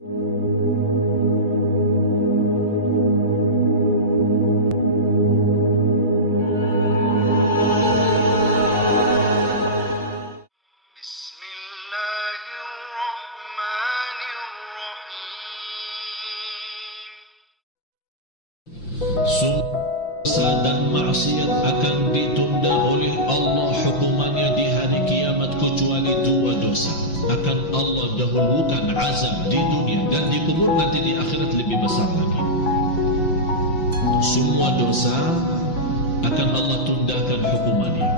Dosa dan maksiat akan ditunda oleh Allah hukumannya di hari kiamat kecuali dua dosa. Akan Allah dahulukan azab di dunia dan di kubur, nanti di akhirat lebih besar lagi. Semua dosa akan Allah tundakan hukumannya.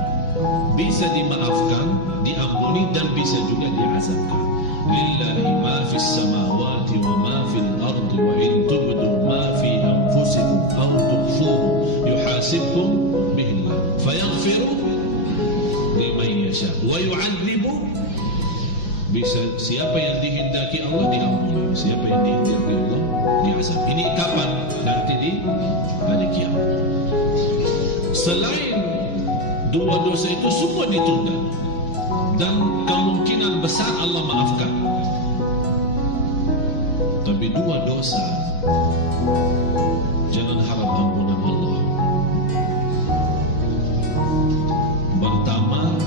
Bisa dimaafkan, diampuni, dan bisa juga diazabkan. Lillahi ma fis samawati wa ma fil ardi wa in tubdu ma fi anfusikum aw tukhfuhu yuhasibkum billah fayaghfiru liman yasha wa yu'adzibu. Bisa siapa yang dihendaki Allah diampuni, siapa yang dihendaki Allah diazab. Ini kapan? Nanti di hari kiamat. Selain dua dosa itu semua ditunda dan kemungkinan besar Allah maafkan. Tapi dua dosa jangan harap ampunan Allah. Pertama,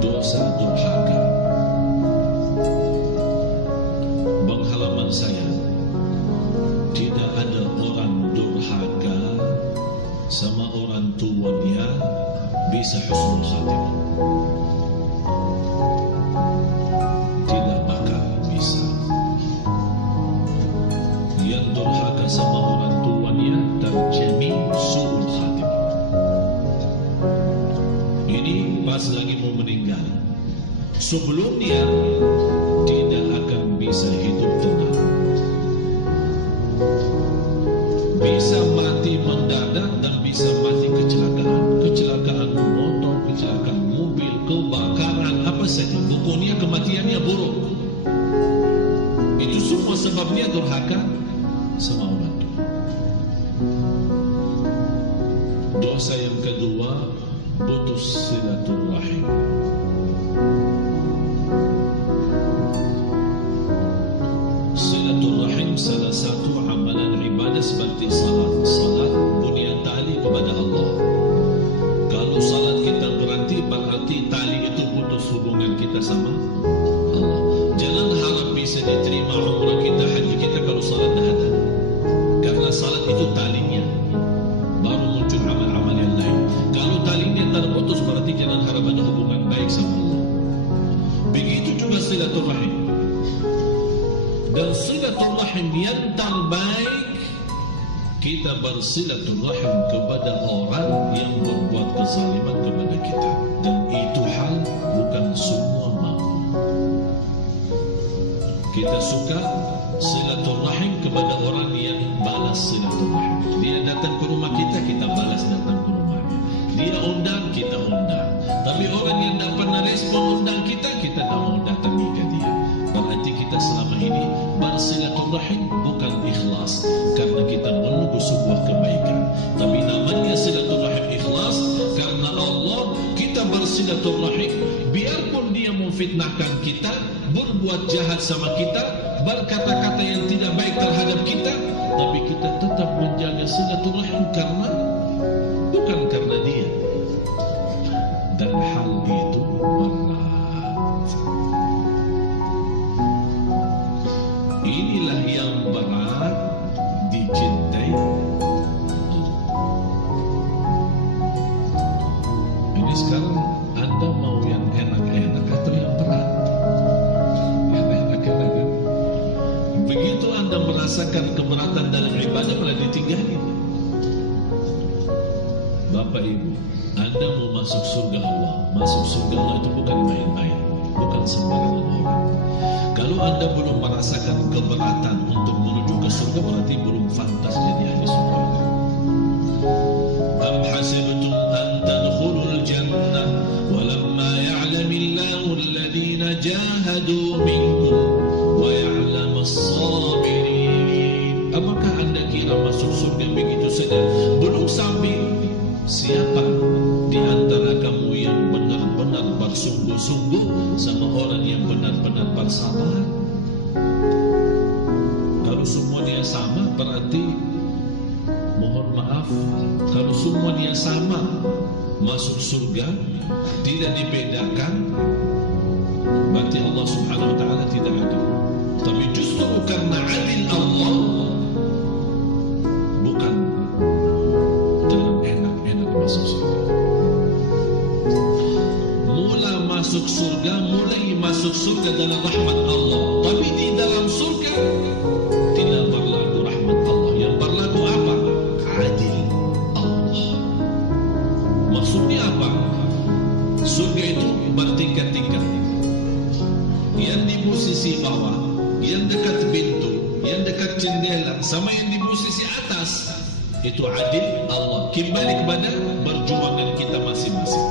dosa durhaka. Penghalaman saya, tidak ada orang durhaka sama orang tuanya bisa husnul khatimah. Tidak bakal bisa. Yang durhaka sama orang tuanya terjadi su'ul khatimah. Ini pas lagi mau meninggal. Sebelumnya tidak akan bisa hidup tenang. Bisa mati mendadak dan bisa mati kecelakaan. Kecelakaan motor, kecelakaan mobil, kebakaran, apa saja. Pokoknya kematiannya buruk. Itu semua sebabnya durhaka sama orang tua. Dosa yang kedua, putus silaturahim. Silaturahim salah satu amalan ibadah seperti salat. Salat punya tali kepada Allah. Kalau salat kita berarti tali itu putus hubungan kita sama Allah. Jangan harap bisa diterima umrah kita, haji kita kalau salat dah ada. Karena salat itu talinya, baru muncul amal-amal yang lain. Kalau talinya terputus berarti jangan harap ada hubungan baik sama Allah. Begitu juga silaturahim. Dan silaturahim yang terbaik, kita bersilaturahim kepada orang yang berbuat kezaliman kepada kita. Dan itu hal bukan semua mau. Kita suka silaturahim kepada orang yang balas silaturahim. Dia datang ke rumah kita, kita balas datang ke rumahnya. Dia undang, kita undang. Tapi orang yang tak pernah respon undang kita, kita tak mau datangi ke dia. Berarti kita selama ini bersilaturahim bukan ikhlas, karena kita menunggu sebuah kebaikan. Tapi namanya silaturahim ikhlas karena Allah. Kita bersilaturahim biarpun dia memfitnahkan kita, berbuat jahat sama kita, berkata-kata yang tidak baik terhadap kita, tapi kita tetap menjaga silaturahim karena bukan karena dia. Dan hal itu berat. Inilah yang berat dicintai. Ini sekarang Anda mau yang enak-enak atau yang berat? Yang enak-enak kan? Begitu Anda merasakan keberatan dalam ibadah, malah ditinggalin. Bapak Ibu, Anda mau masuk surga Allah. Masuk surga Allah itu bukan main-main, bukan sembarangan orang. Kalau Anda belum merasakan keberatan untuk menuju ke surga, berarti belum pantas jadi ahli surga. Am hasibtum an tadkhulul jannah walamma ya'lamillahu alladhina jahadu minkum wa ya'lamas sabirin. Apakah Anda kira masuk surga begitu saja? Belum sampai. Siapa di antara kamu yang benar-benar bersungguh-sungguh sama orang yang benar-benar bersabar? Kalau semuanya sama masuk surga, tidak dibedakan, berarti Allah Subhanahu wa taala tidak adil. Tapi justru karena adil Allah, bukan dalam enak-enak masuk surga. Mulai masuk surga dalam rahmat Allah. Tapi di dalam surga tidak berlaku rahmat Allah. Yang berlaku apa? Adil Allah. Maksudnya apa? Surga itu bertingkat-tingkat. Yang di posisi bawah, yang dekat pintu, yang dekat jendela, sama yang di posisi atas, itu adil Allah. Kembali kepada perjuangan kita masing-masing.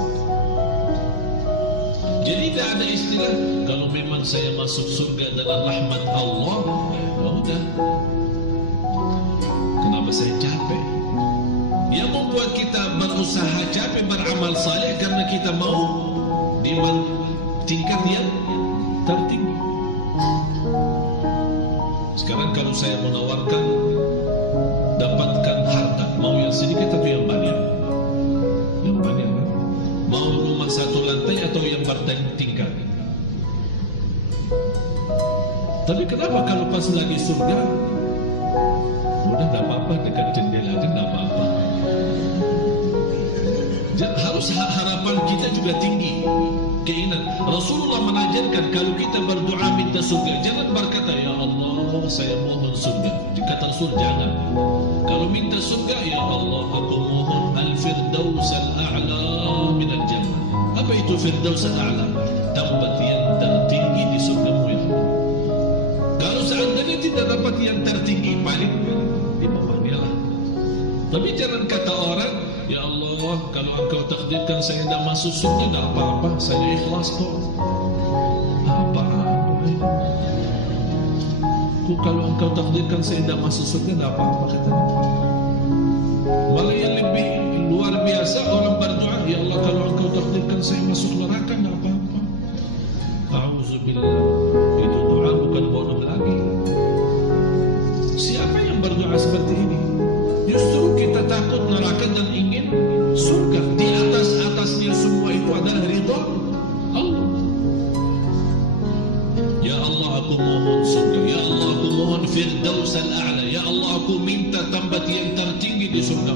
Jadi tidak ada istilah kalau memang saya masuk surga dalam rahmat Allah, ya udah. Kenapa saya capek? Yang membuat kita berusaha capek beramal saleh karena kita mau di tingkat yang tertinggi. Sekarang kalau saya menawarkan dapatkan harta, mau yang sedikit atau yang banyak? Yang banyak kan? Mau rumah satu lantai atau yang bertingkat? Tapi kenapa kalau pas lagi surga, udah gak apa-apa, dekat jendela aja gak apa-apa. Harus harapan kita juga tinggi, keinginan. Rasulullah mengajarkan kalau kita berdoa minta surga, jangan berkata ya Allah saya mohon surga. Kata Rasul jangan. Kalau minta surga, ya Allah aku mohon al-firdaus al-a'la minal jannah. Apa itu firdaus al-a'la? Tempat yang tertinggi di surgamu ya Allah. Kalau seandainya tidak dapat yang tertinggi, paling di bawahnya lah. Tapi jangan kata orang, ya Allah kalau engkau takdirkan saya tidak masuk surga, tidak apa-apa, saya ikhlas kok. Apa-apa. Kalau engkau takdirkan saya tidak masuk surga, tidak apa-apa katanya. Malah yang lebih luar biasa orang berdoa, ya Allah kalau engkau takdirkan saya masuk neraka, tidak apa-apa. A'udzubillah. Itu doa bukan bodoh lagi. Siapa yang berdoa seperti ini? Justru kita takut neraka dan ingin surga. Di atas-atasnya semua itu adalah ridha Allah. Ya Allah aku mohon surga. Ya Allah aku mohon firdaus al-a'la. Ya Allah aku minta tempat yang tertinggi di surga.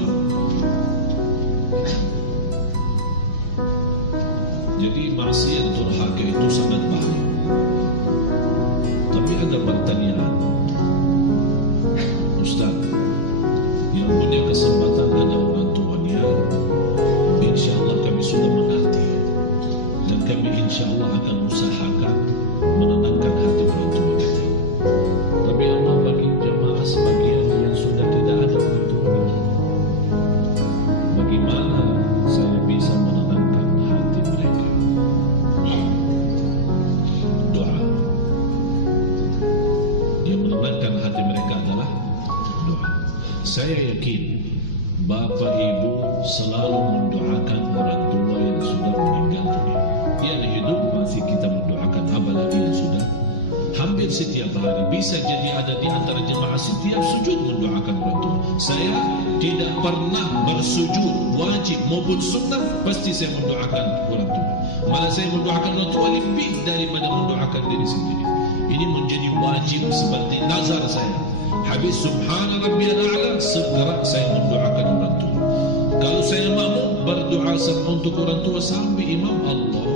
Jadi maksiat durhaka itu sangat bahaya. Tapi ada pertanyaan, Ustaz, yang punya kesempatan ada orang tuanya, insya Allah kami sudah mengerti, dan kami insya Allah akan usahakan menenangkan hati orang tua kita. Tapi Allah bagi jemaah sebagian yang sudah tidak ada orang tuanya, bagaimana saya bisa menenangkan hati mereka? Doa. Yang menenangkan hati mereka adalah doa. Saya yakin Bapak Ibu selalu mendoakan orang tua yang sudah meninggal dunia. Yang hidup masih kita mendoakan, apalagi yang sudah hampir setiap hari. Bisa jadi ada di antara jemaah setiap sujud mendoakan orang tua. Saya tidak pernah bersujud wajib maupun sunnah, pasti saya mendoakan orang tua. Malah saya mendoakan orang tua lebih daripada mendoakan diri sendiri. Ini menjadi wajib seperti nazar saya. Habis subhana rabbiyal a'la, segera saya mendoakan orang tua. Kalau saya mampu berdoa untuk orang tua sampai imam Allah.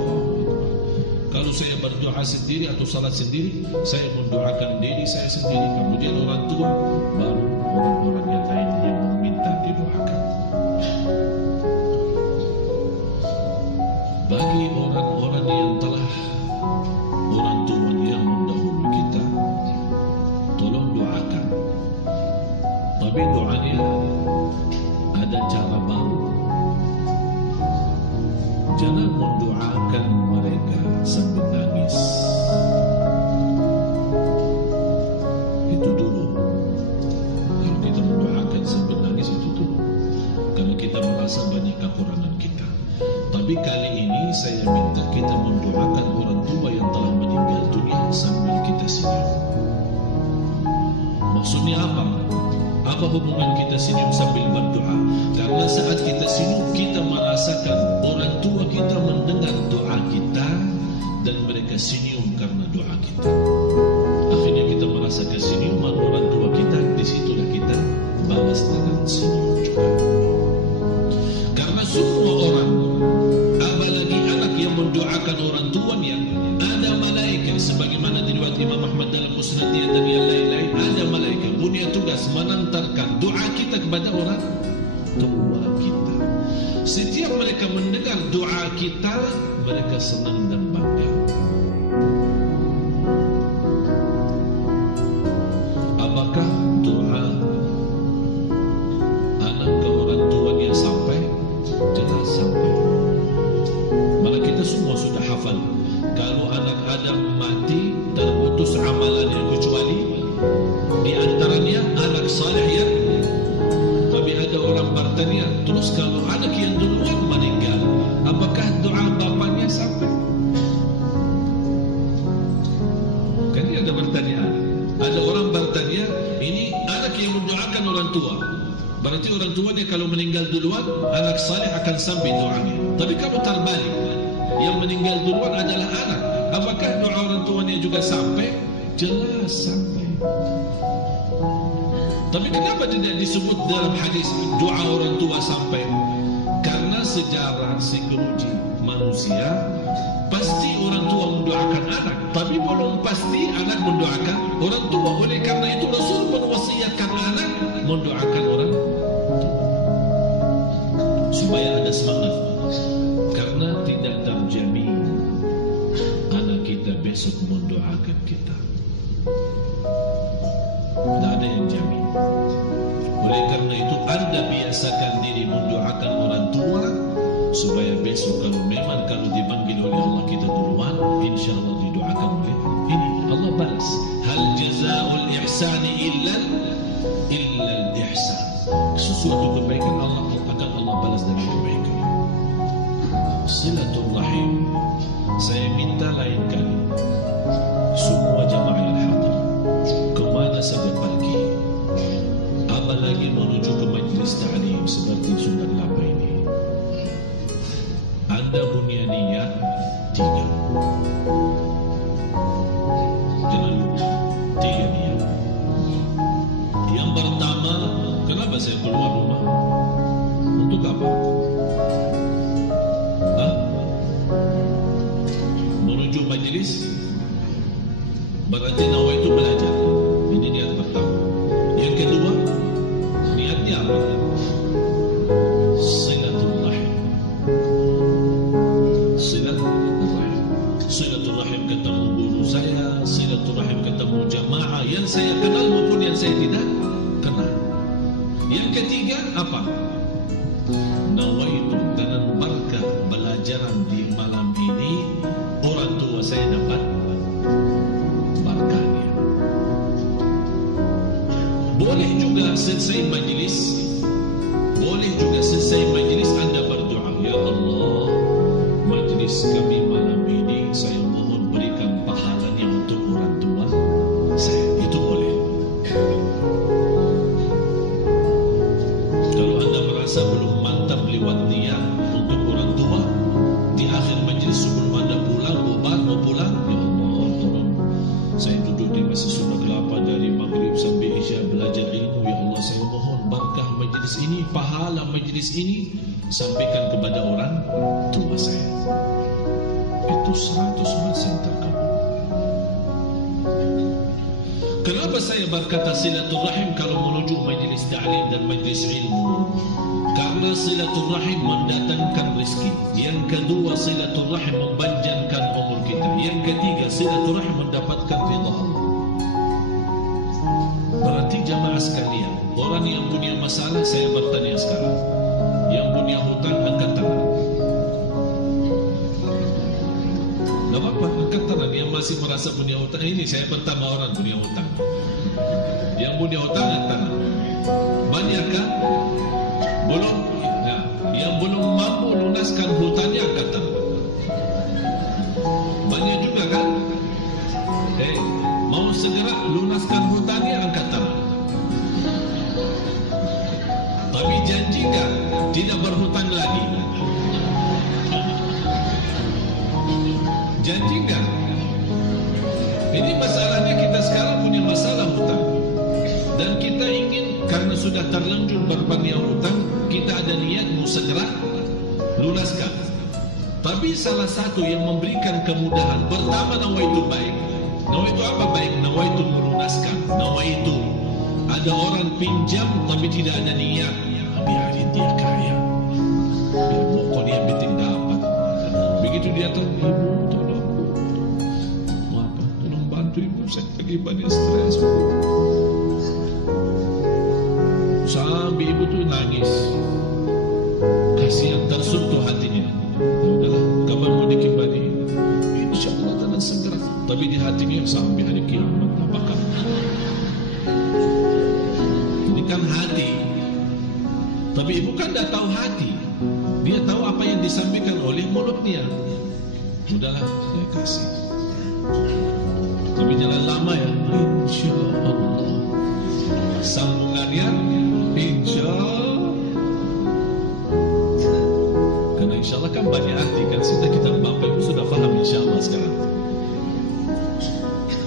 Kalau saya berdoa sendiri atau salat sendiri, saya mendoakan diri saya sendiri, kemudian orang tua, baru orang-orang yang lain yang meminta didoakan. Bagi orang-orang yang telah orang tua yang mendahului kita, tolong doakan. Tapi doanya ada cara baru. Jangan mendoakan mereka sambil nangis. Itu dulu. Kalau kita mendoakan sambil nangis itu dulu, karena kita merasa banyak kekurangan kita. Tapi kali ini saya minta kita mendoakan orang tua yang telah meninggal dunia sambil kita senyum. Maksudnya apa? Apa hubungan kita senyum sambil berdoa? Karena saat kita senyum, kita merasakan orang tua kita mendengar doa kita dan mereka senyum karena doa kita. Akhirnya kita merasakan senyuman orang tua kita, disitulah kita balas dengan senyum juga. Karena semua orang, apalagi anak yang mendoakan orang tuanya, ada malaikat sebagaimana diriwayat Imam Ahmad dalam musnadnya dan yang lain-lain, ada malaikat punya tugas menantarkan doa kita kepada orang tua kita. Setiap mereka mendengar doa kita, mereka senang dan bangga. Apakah doa anak ke orang tuanya sampai? Jelas sampai. Malah kita semua sudah hafal, kalau anak Adam mati terputus amalannya kecuali di antaranya anak saleh ya. Tapi ada orang bertanya, terus kalau anak yang duluan meninggal, apakah doa bapaknya sampai? Kan ini ada pertanyaan. Ada orang bertanya, ini anak yang mendoakan orang tua, berarti orang tuanya kalau meninggal duluan, anak saleh akan sampai doanya. Tapi kalau terbalik, yang meninggal duluan adalah anak, apakah doa orang tuanya juga sampai? Jelas sampai. Tapi kenapa tidak disebut dalam hadis doa orang tua sampai? Karena sejarah psikologi manusia, pasti orang tua mendoakan anak, tapi belum pasti anak mendoakan orang tua. Oleh karena itu Rasul mewasiatkan anak mendoakan orang tua supaya ada semangat. Karena tidak terjamin anak kita besok mendoakan kita. Tidak ada yang jamin. Oleh karena itu Anda biasakan diri mendoakan orang tua supaya besok kalau dipanggil oleh Allah kita duluan, insya Allah didoakan oleh ini Allah balas. Hal jazaa'ul ihsani illa al-ihsan. Sesuatu kebaikan akan Allah balas dari kebaikan. Silaturrahim, saya minta lain kali semua jamaah yang hadir, kemana saja pergi, apalagi menuju ke majlis ta'lim seperti Sunda Kelapa ini, Anda punya niat 3. Jangan lupa 3 niat. Yang pertama, kenapa saya keluar rumah? Untuk apa? Menuju majlis, berarti nawaitu belajar. Ini niat pertama. Yang kedua, niatnya apa? Silaturrahim. Silaturrahim ketemu guru saya, silaturahim ketemu jamaah yang saya kenal maupun yang saya tidak kenal. Yang ketiga apa? Nawaitu dengan berkah belajaran di malam ini, orang tua saya dapat berkahnya. Boleh juga selesai majlis Anda berdoa, ya Allah, majlis kami malam ini saya mohon berikan pahalanya untuk orang tua saya. Itu boleh. Kalau Anda merasa belum mantap lewat niat untuk orang tua, di akhir majlis sebelum Anda pulang, mau pulang, ya Allah, tolong saya duduk di Masjid Sunda Kelapa dari maghrib sampai isya belajar ilmu, ya Allah, saya mohon berkah majlis ini, pahala majlis ini sampaikan kepada orang tua saya. Itu 100% terkabul. Kenapa saya berkata silaturahim kalau menuju majlis ta'lim dan majlis ilmu? Karena silaturahim mendatangkan rezeki. Yang kedua, silaturahim mempanjangkan umur kita. Yang ketiga, silaturahim mendapatkan ridha Allah. Berarti jamaah sekalian, orang yang punya masalah, saya bertanya sekarang, yang punya hutang angkat tangan. Gak apa-apa, angkat tangan. Yang masih merasa punya hutang, ini saya pertama orang punya hutang. Yang punya hutang angkat tangan. Banyak kan? Belum. Nah, yang belum mampu lunaskan hutangnya angkat tangan. Banyak juga kan? Mau segera lunaskan hutangnya angkat tangan. tidak berhutang lagi. Janji enggak? Ini masalahnya, kita sekarang punya masalah hutang. Dan kita ingin, karena sudah terlanjur berbanyak hutang, kita ada niat mau segera lunaskan. Tapi salah satu yang memberikan kemudahan, pertama nawaitu baik. Nawaitu apa baik? Nawaitu melunaskan. Nawaitu ada orang pinjam tapi tidak ada niat, biarin dia kaya, biar pokok dia betul dapat. Begitu dia tahu, ibu tolong, mau apa? Tolong bantu ibu, saya lagi banyak stres. Sampai ibu tuh nangis, kasihan, tersentuh hatinya. Udahlah, kamu mau dikembali, insya Allah tanah segera. Tapi di hatinya sampai hari kiamat, apakah? Ini kan hati. Tapi ibu kan tidak tahu hati. Dia tahu apa yang disampaikan oleh mulutnya. Udahlah, saya kasih. Tapi jalan lama ya, insya Allah. Sambungannya, insya Allah. Karena insya Allah kan banyak arti kan. Sudah kita Bapak Ibu sudah paham insya Allah sekarang.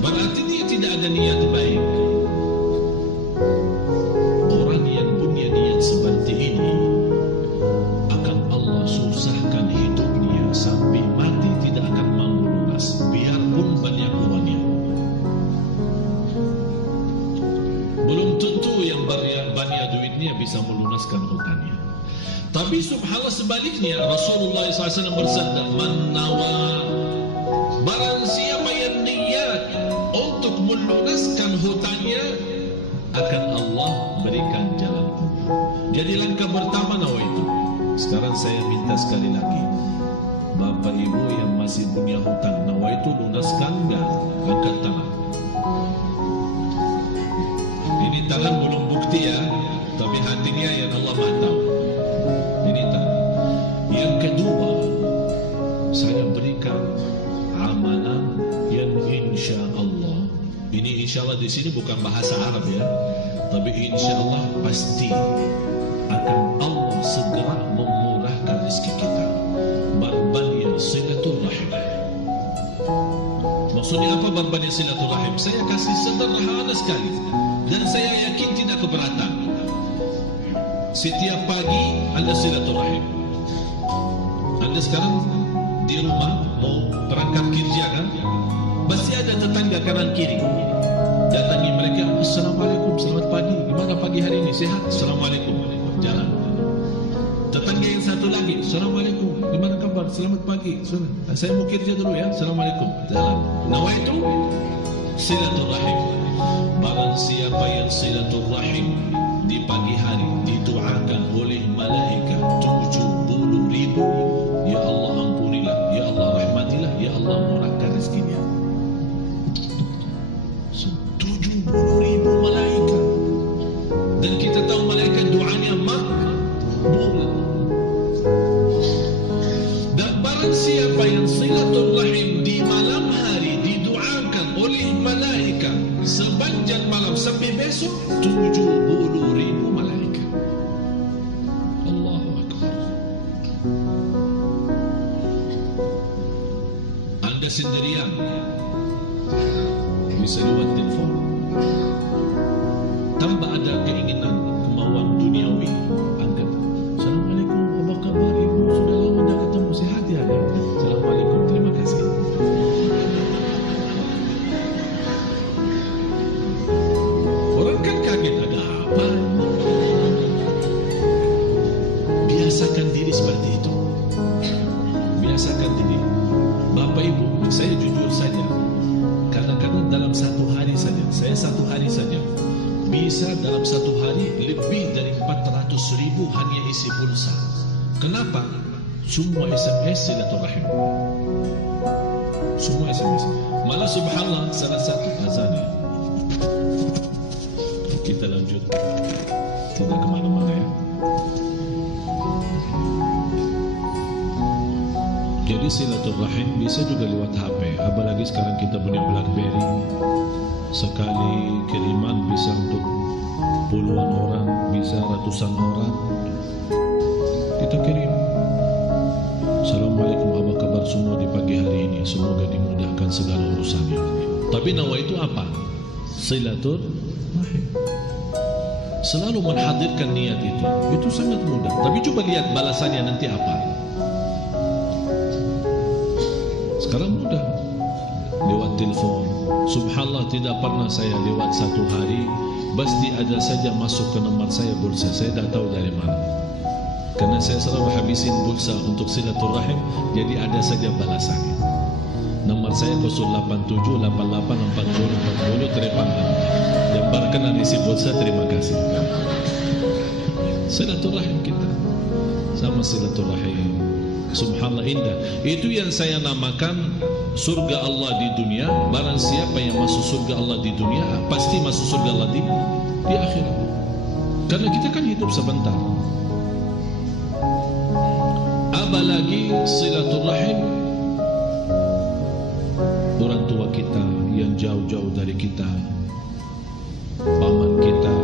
Berarti dia tidak ada niat baik. Orang yang punya niat seperti ini akan Allah susahkan hidupnya sampai mati tidak akan mampu lunas, biarpun banyak uangnya. Belum tentu yang banyak duitnya bisa melunaskan hutangnya. Tapi subhanallah sebaliknya, Rasulullah SAW bersabda, "Man nawa", barang siapa yang niat untuk melunaskan hutangnya, akan Allah berikan jalan. Jadi langkah pertama nawaitu. Sekarang saya minta sekali lagi, Bapak Ibu yang masih punya hutang, nawaitu lunaskan enggak? Angkat tangan. Ini tangan belum bukti ya, tapi hatinya yang Allah Maha tahu. Ini tangan. Yang kedua, saya berikan amalan yang insya Allah. Ini insya Allah di sini bukan bahasa Arab ya, tapi insya Allah pasti akan Allah segera memurahkan rezeki kita. Barbaniyah silaturrahim. Maksudnya apa barbaniyah silaturrahim? Saya kasih sederhana sekali dan saya yakin tidak keberatan. Setiap pagi Anda silaturrahim. Anda sekarang di rumah mau berangkat kerja kan? Pasti ada tetangga kanan kiri. Datangi mereka, "Assalamualaikum, selamat pagi. Gimana pagi hari ini? Sehat?" "Assalamualaikum." Jalan. Tetangga yang satu lagi, "Assalamualaikum, gimana kabar? Selamat pagi. Saya mau kerja dulu ya. Assalamualaikum." Jalan. Nawaitu silaturrahim. Barang siapa yang silaturrahim di pagi hari didoakan oleh malaikat 70.000, ya Allah ampunilah, ya Allah rahmatilah, ya Allah murahkan rezekinya. 70.000 malaikat. Dan kita tahu malaikat doanya makbul. Dan barang siapa yang silaturrahim di malam hari didoakan oleh malaikat sepanjang malam sampai besok, 70.000 malaikat. Allahu Akbar. Anda sendirian bisa lewat telepon tanpa ada keinginan kemauan duniawi, angkat, "Assalamualaikum, apa kabar ibu? Sudah lama tidak ketemu, sehat ya?" "Assalamualaikum, terima kasih." Orang kan kaget, ada apa? Biasakan diri seperti itu. Biasakan diri. Bapak Ibu, saya jujur saja, kadang-kadang dalam satu hari saja, saya satu hari saja bisa dalam satu hari lebih dari 400.000 hanya isi pulsa. Kenapa? Semua SMS silaturahim. Semua SMS. Malah subhanallah salah satu azan ya. Kita lanjut, tidak kemana-mana ya. Jadi silaturahim bisa juga lewat HP. Apalagi sekarang kita punya BlackBerry. Sekali kiriman bisa untuk puluhan orang, bisa ratusan orang. kita kirim. Assalamualaikum, apa kabar semua di pagi hari ini? Semoga dimudahkan segala urusannya. Tapi nawa itu apa? Silaturahim. Selalu menghadirkan niat itu sangat mudah. Tapi coba lihat balasannya nanti apa. Sekarang mudah. Lewat telepon. Subhanallah, tidak pernah saya lewat satu hari pasti ada saja masuk ke nomor saya pulsa. Saya tidak tahu dari mana. Karena saya selalu habisin pulsa untuk silaturahim, jadi ada saja balasannya. Nomor saya 087 88 40 40 terima. Yang berkenan isi pulsa, terima kasih. Silaturahim kita sama silaturahim. Subhanallah, indah. Itu yang saya namakan surga Allah di dunia. Barang siapa yang masuk surga Allah di dunia, pasti masuk surga Allah di akhirat. Karena kita kan hidup sebentar. Apalagi silaturahim orang tua kita yang jauh-jauh dari kita, paman kita,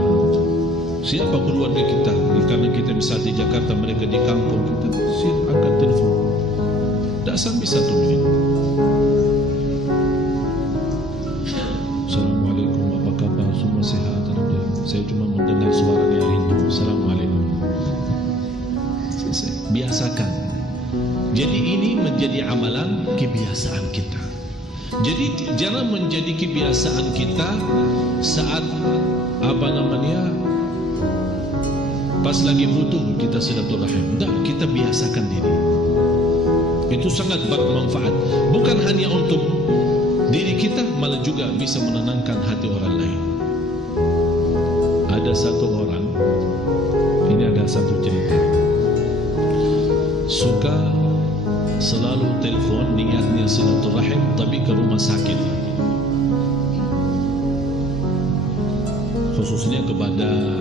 siapa keluarga kita. Karena kita misal di Jakarta, mereka di kampung, kita angkat telepon. Tak sampai 1 menit. Assalamualaikum, apa kabar? Semua sehat? Saya cuma mendengar suara dia rindu. Assalamualaikum. Selesai. Biasakan. Jadi ini menjadi amalan kebiasaan kita. Jadi jangan menjadi kebiasaan kita saat pas lagi butuh kita silaturahim. Tak, kita biasakan diri. Itu sangat bermanfaat. Bukan hanya untuk diri kita, malah juga bisa menenangkan hati orang lain. Ada satu orang, ini ada satu cerita, suka selalu telepon, niatnya silaturahim, tapi ke rumah sakit, khususnya kepada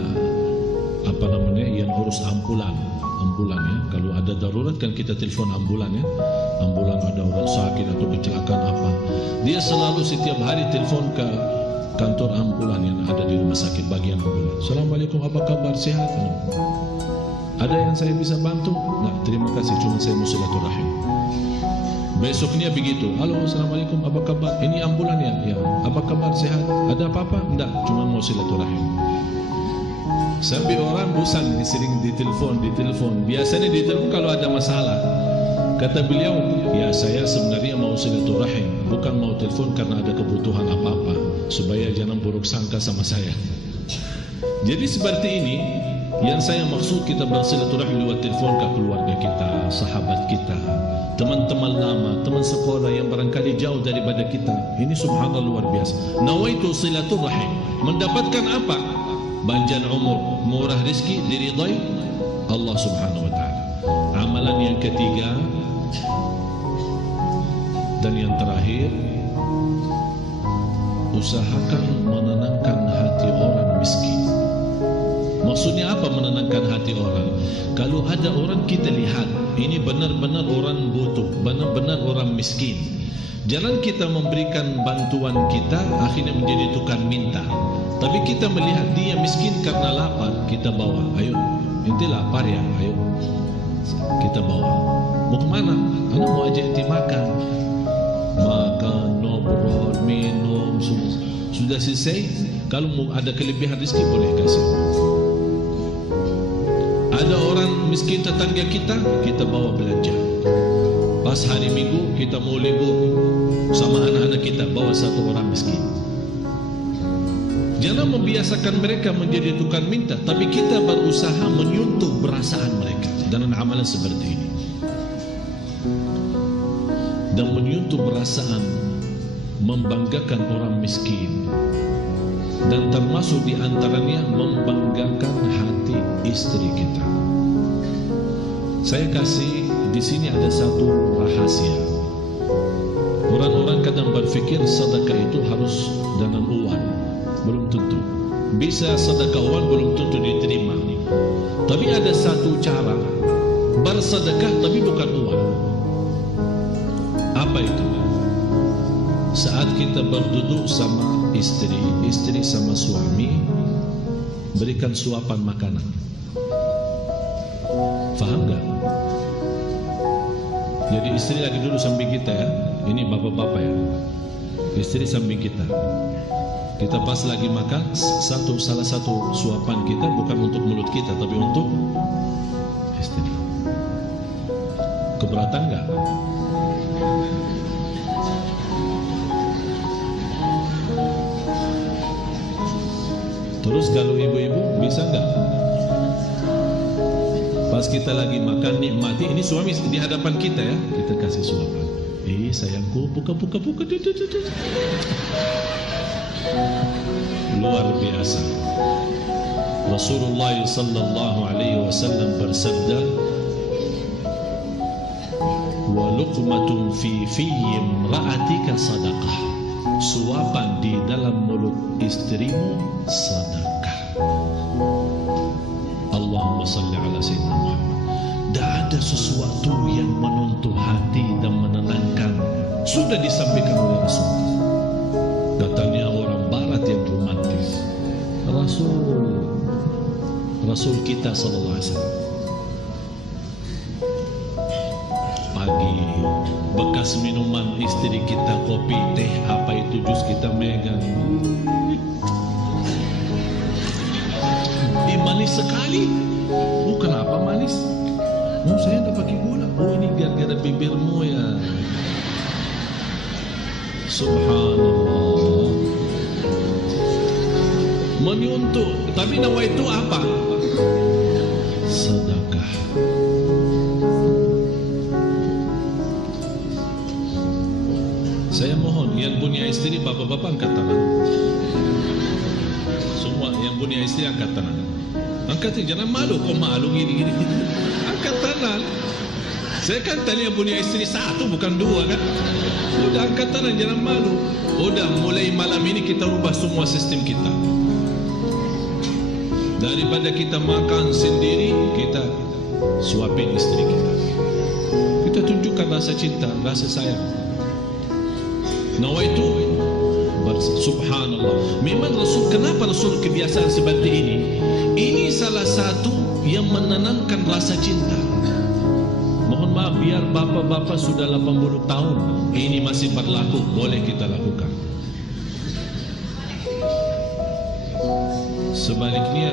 yang urus ambulan ya. Kalau ada darurat kan kita telepon ambulan ya. Ambulan ada orang sakit atau kecelakaan apa, dia selalu setiap hari telepon ke kantor ambulan yang ada di rumah sakit, bagian ambulan. Assalamualaikum, apa kabar? Sehat? Ada yang saya bisa bantu? Nah, terima kasih, cuma saya mau silaturahim. Besoknya begitu. Halo, assalamualaikum, apa kabar? Ini ambulan ya? Ya. Apa kabar? Sehat? Ada apa-apa? Enggak, cuma mau silaturahim. Sampai orang bosan sering ditelepon. Biasanya ditelepon kalau ada masalah. Kata beliau, ya saya sebenarnya mau silaturahim, bukan mau telepon karena ada kebutuhan apa-apa, supaya jangan buruk sangka sama saya. Jadi seperti ini yang saya maksud, kita bersilaturahim lewat telepon ke keluarga kita, sahabat kita, teman-teman lama, teman sekolah yang barangkali jauh daripada kita. Ini subhanallah luar biasa. Nawaitu silaturahim, mendapatkan apa? Panjang umur, murah rezeki, diridai Allah subhanahu wa ta'ala. Amalan yang ketiga dan yang terakhir, usahakan menenangkan hati orang miskin. Maksudnya apa menenangkan hati orang? Kalau ada orang kita lihat ini benar-benar orang butuh, benar-benar orang miskin, jangan kita memberikan bantuan kita akhirnya menjadi tukang minta. Tapi kita melihat dia miskin karena lapar, kita bawa. Ayo, inti lapar ya, ayo kita bawa. Mau kemana? Anak mau ajak inti makan. Makan, ngobrol, minum, sudah selesai. Kalau mau ada kelebihan rezeki boleh kasih. Ada orang miskin tetangga kita bawa belanja. Pas hari Minggu kita mau libur sama anak-anak kita, bawa satu orang miskin. Jangan membiasakan mereka menjadi tukang minta, tapi kita berusaha menyentuh perasaan mereka dengan amalan seperti ini. Dan menyentuh perasaan, membanggakan orang miskin, dan termasuk di antaranya membanggakan hati istri kita. Saya kasih di sini ada satu rahasia. Orang-orang kadang berfikir sedekah itu harus dengan uang. Belum tentu. Bisa sedekah uang belum tentu diterima. Tapi ada satu cara bersedekah tapi bukan uang. Apa itu? Saat kita berduduk sama istri sama suami, berikan suapan makanan. Faham nggak? Jadi istri lagi duduk samping kita ya. Ini bapak-bapak ya. Istri samping kita. Kita pas lagi makan, salah satu suapan kita bukan untuk mulut kita, tapi untuk istri. Keberatan nggak? Terus kalau ibu-ibu bisa nggak? Pas kita lagi makan nikmati, ini suami di hadapan kita ya, kita kasih suapan. Sayangku, buka. Luar biasa. Rasulullah sallallahu alaihi wasallam bersabda, "Wa luqmatun fi imra'atika sadaqah." Suapan di dalam mulut istrimu sedekah. Allahumma salli ala sayyidina Muhammad. Tidak ada sesuatu yang menyentuh hati dan menenangkan. Sudah disampaikan oleh Rasul. Katanya orang Barat yang romantis. Rasul kita sallallahu alaihi wasallam. Pagi bekas minuman istri kita, kopi, teh, apa itu jus kita megang. Manis sekali. Kenapa manis? Saya tidak pakai gula. Ini gara-gara bibirmu ya. Subhanallah. Menyentuh. Tapi nama itu apa? Sedekah. Saya mohon yang punya istri, bapak-bapak angkat tangan. Semua yang punya istri angkat tangan. Angkat, jangan malu. Kok malu gini. Angkat tangan. Saya kan tadi yang punya istri satu bukan dua kan. Udah angkat tangan, jangan malu. Udah mulai malam ini kita rubah semua sistem kita. Daripada kita makan sendiri, kita suapin istri kita. Kita tunjukkan rasa cinta, rasa sayang. Nawaitu, subhanallah. Memang Rasul, kenapa Rasul kebiasaan seperti ini? Ini salah satu yang menanamkan rasa cinta. Mohon maaf, biar bapak-bapak sudah 80 tahun, ini masih berlaku, boleh kita lakukan. Sebaliknya,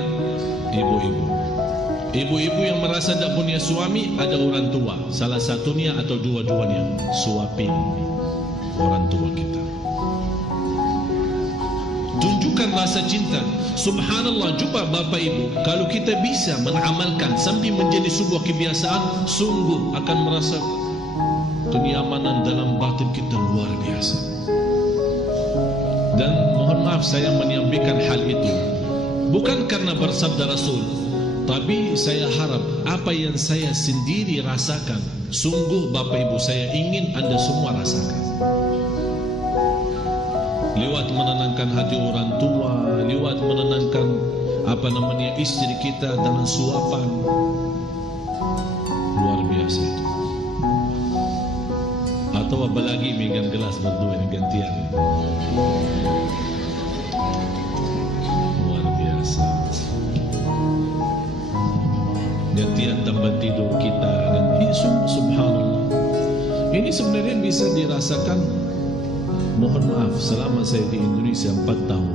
ibu-ibu yang merasa tidak punya suami, ada orang tua, salah satunya atau dua-duanya, suapin orang tua kita. Tunjukkan rasa cinta. Subhanallah, coba bapak ibu, kalau kita bisa mengamalkan sampai menjadi sebuah kebiasaan, sungguh akan merasa kenyamanan dalam batin kita luar biasa. Dan mohon maaf saya menyampaikan hal itu bukan karena bersabda Rasul, tapi saya harap apa yang saya sendiri rasakan, sungguh bapak ibu saya ingin anda semua rasakan. Lewat menenangkan hati orang tua, lewat menenangkan istri kita dengan suapan, luar biasa itu. Atau apalagi megang gelas berdua ini gantian, luar biasa. Gantian tempat tidur kita dan subhanallah. Ini sebenarnya bisa dirasakan. Mohon maaf, selama saya di Indonesia 4 tahun,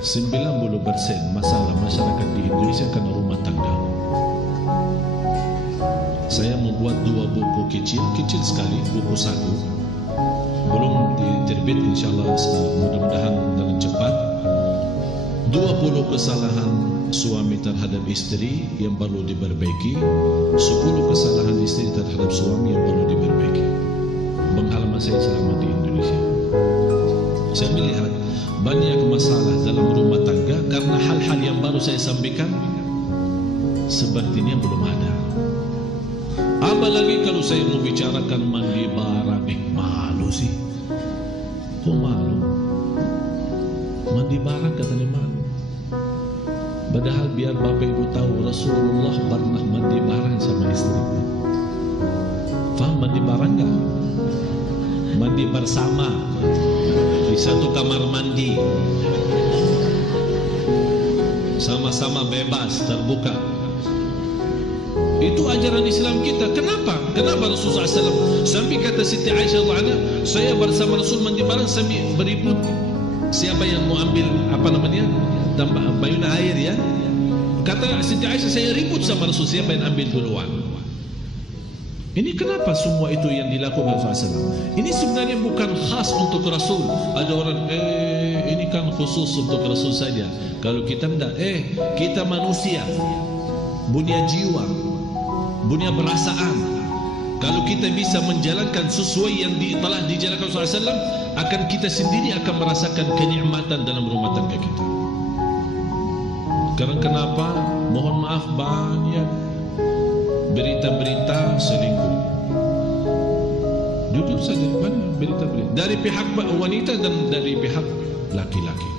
90% masalah masyarakat di Indonesia karena rumah tangga. Saya membuat 2 buku kecil sekali, buku 1 belum diterbit, insyaallah mudah-mudahan dengan cepat. 20 kesalahan suami terhadap istri yang perlu diperbaiki, 10 kesalahan istri terhadap suami yang perlu diperbaiki. Pengalaman saya selama di Indonesia, saya melihat banyak masalah dalam rumah tangga karena hal-hal yang baru saya sampaikan sepertinya belum ada. Apalagi kalau saya mau bicarakan mandi barang, malu sih. Kok malu? Mandi barang katanya malu. Padahal biar bapak ibu tahu, Rasulullah pernah mandi barang sama istrinya. Faham mandi barang enggak? Mandi bersama di satu kamar mandi sama sama-sama bebas, terbuka. Itu ajaran Islam kita. Kenapa? Kenapa Rasulullah SAW sampai kata Siti Aisyah radhiyallahu anha, saya bersama Rasul mandi bareng sambil beribut siapa yang mau ambil tambah bayuna air ya. Kata Siti Aisyah, saya ribut sama Rasul siapa yang ambil duluan. Ini kenapa semua itu yang dilakukan Rasulullah SAW? Ini sebenarnya bukan khas untuk Rasul. Ada orang ini kan khusus untuk Rasul saja. Kalau kita tidak, kita manusia, punya jiwa, punya perasaan. Kalau kita bisa menjalankan sesuai yang telah dijalankan Rasulullah SAW, akan kita sendiri akan merasakan kenikmatan dalam rumah tangga kita. Karena kenapa? Mohon maaf, banyak berita-berita selingkuh. Jujur saja, banyak berita-berita dari pihak wanita dan dari pihak laki-laki.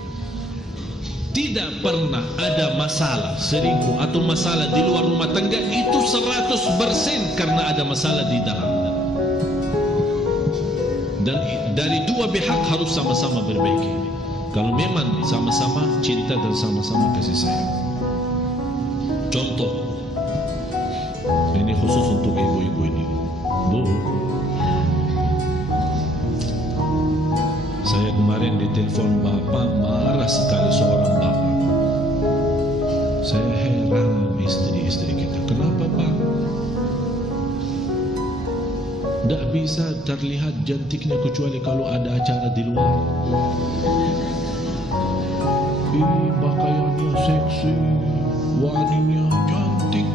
Tidak pernah ada masalah selingkuh atau masalah di luar rumah tangga itu 100% karena ada masalah di dalam. Dan dari dua pihak harus sama-sama berbaiki. Kalau memang sama-sama cinta dan sama-sama kasih sayang. Contoh, ini khusus untuk ibu-ibu ini. Bu, saya kemarin ditelepon bapak, marah sekali seorang bapak. Saya heran istri-istri kita. Kenapa pak? Tidak bisa terlihat cantiknya kecuali kalau ada acara di luar. Pakaiannya seksi, wanginya cantik.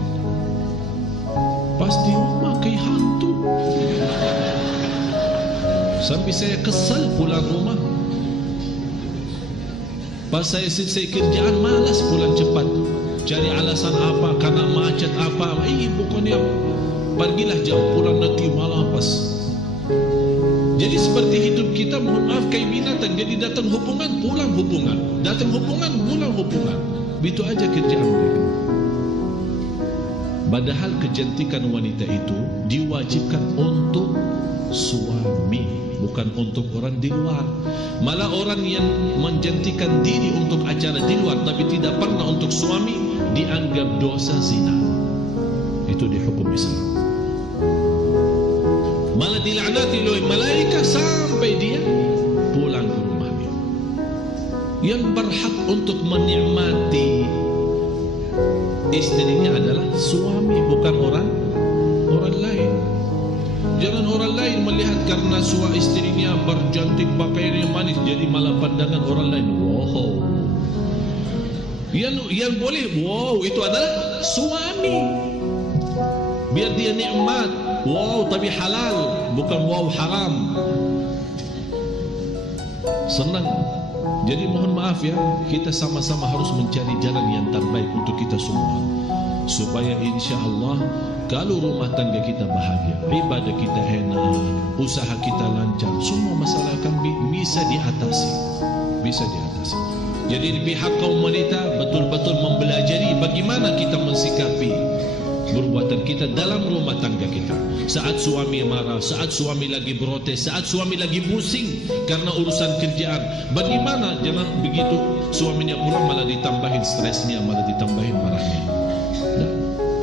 Pas di rumah kayak hantu. Sampai saya kesal pulang rumah. Pas saya selesai kerjaan malas pulang cepat. Cari alasan apa, karena macet apa. Bukannya pergilah jauh, pulang nanti malam pas. Jadi seperti hidup kita, mohon maaf kayak binatang. Jadi datang hubungan, pulang hubungan. Datang hubungan, pulang hubungan. Begitu aja kerjaan mereka. Padahal kecantikan wanita itu diwajibkan untuk suami, bukan untuk orang di luar. Malah orang yang mencantikkan diri untuk acara di luar tapi tidak pernah untuk suami dianggap dosa zina. Itu dihukum Islam. Malah dilaknati oleh malaikat sampai dia pulang ke rumahnya. Yang berhak untuk menikmati istrinya adalah suami, bukan orang lain. Jangan orang lain melihat karena suami istrinya bercantik, pakaiannya manis, jadi malah pandangan orang lain. Wow. Yang boleh, wow, itu adalah suami. Biar dia nikmat. Wow, tapi halal, bukan wow haram. Senang. Jadi mohon maaf ya, kita sama-sama harus mencari jalan yang terbaik untuk kita semua. Supaya insya Allah kalau rumah tangga kita bahagia, ibadah kita enak, usaha kita lancar, semua masalah akan bisa diatasi. Bisa diatasi. Jadi di pihak kaum wanita betul-betul mempelajari bagaimana kita mensikapi perbuatan kita dalam rumah tangga kita. Saat suami marah, saat suami lagi protes, saat suami lagi pusing karena urusan kerjaan, bagaimana jangan begitu suaminya kurang malah ditambahin stresnya, malah ditambahin marahnya. Nah,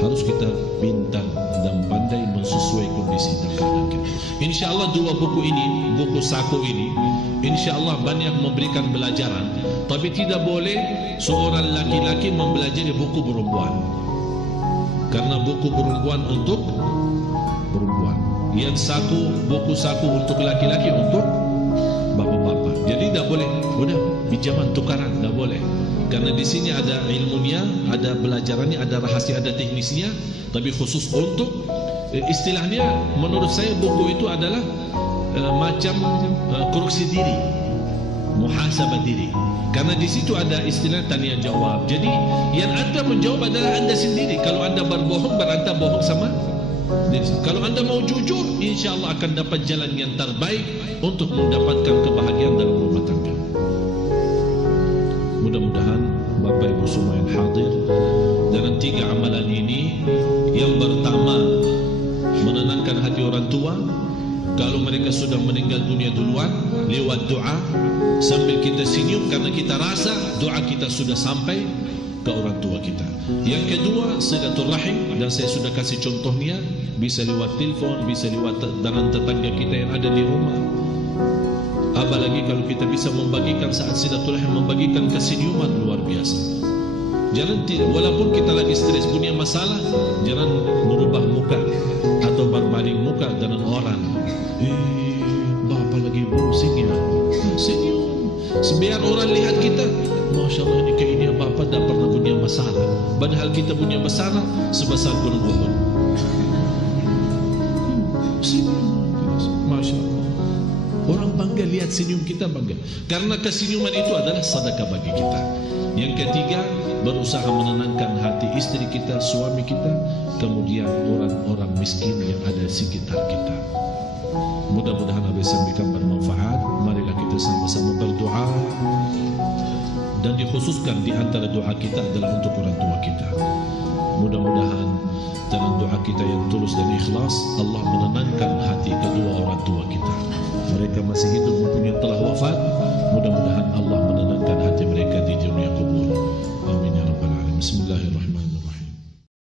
harus kita pintar dan pandai mensesuai kondisi dan keadaan kita. Insya Allah dua buku ini, buku saku ini, insya Allah banyak memberikan pelajaran. Tapi tidak boleh seorang laki-laki mempelajari buku perempuan. Karena buku perempuan untuk perempuan, yang buku saku untuk laki-laki untuk bapak-bapak. Jadi tidak boleh, udah pinjaman tukaran, tidak boleh. Karena di sini ada ilmunya, ada pelajarannya, ada rahasia, ada teknisnya. Tapi khusus untuk istilahnya, menurut saya buku itu adalah macam koreksi diri, muhasabah diri. Karena di situ ada istilah tanya jawab. Jadi yang Anda menjawab adalah Anda sendiri. Kalau Anda berbohong, berarti bohong sama diri. Kalau Anda mau jujur, insya Allah akan dapat jalan yang terbaik untuk mendapatkan kebahagiaan dalam rumah tangga. Mudah-mudahan Bapak Ibu semua yang hadir dalam 3 amalan ini, yang pertama menenangkan hati orang tua. Kalau mereka sudah meninggal dunia duluan, lewat doa, sambil kita senyum karena kita rasa doa kita sudah sampai ke orang tua kita. Yang kedua, silaturahim, dan saya sudah kasih contohnya, bisa lewat telepon, bisa lewat dengan tetangga kita yang ada di rumah. Apalagi kalau kita bisa membagikan saat silaturahim, membagikan kesenyuman luar biasa. Jangan, walaupun kita lagi stres punya masalah, jangan merubah muka atau berbaling muka dengan orang. Bapak lagi pusing ya, senyum. Biar orang lihat kita, Masya Allah, ini kayaknya Bapak tak pernah punya masalah. Padahal kita punya masalah sebesar gunung Uhud. Senyum, Masya Allah. Orang bangga lihat senyum kita, bangga. Karena kesenyuman itu adalah sedekah bagi kita. Yang ketiga, berusaha menenangkan hati istri kita, suami kita, kemudian orang-orang miskin yang ada di sekitar kita. Mudah-mudahan apa yang sampaikan bermanfaat. Marilah kita sama-sama berdoa, dan dikhususkan di antara doa kita adalah untuk orang tua kita. Mudah-mudahan dengan doa kita yang tulus dan ikhlas, Allah menenangkan hati kedua orang tua kita. Mereka masih hidup maupun yang telah wafat, mudah-mudahan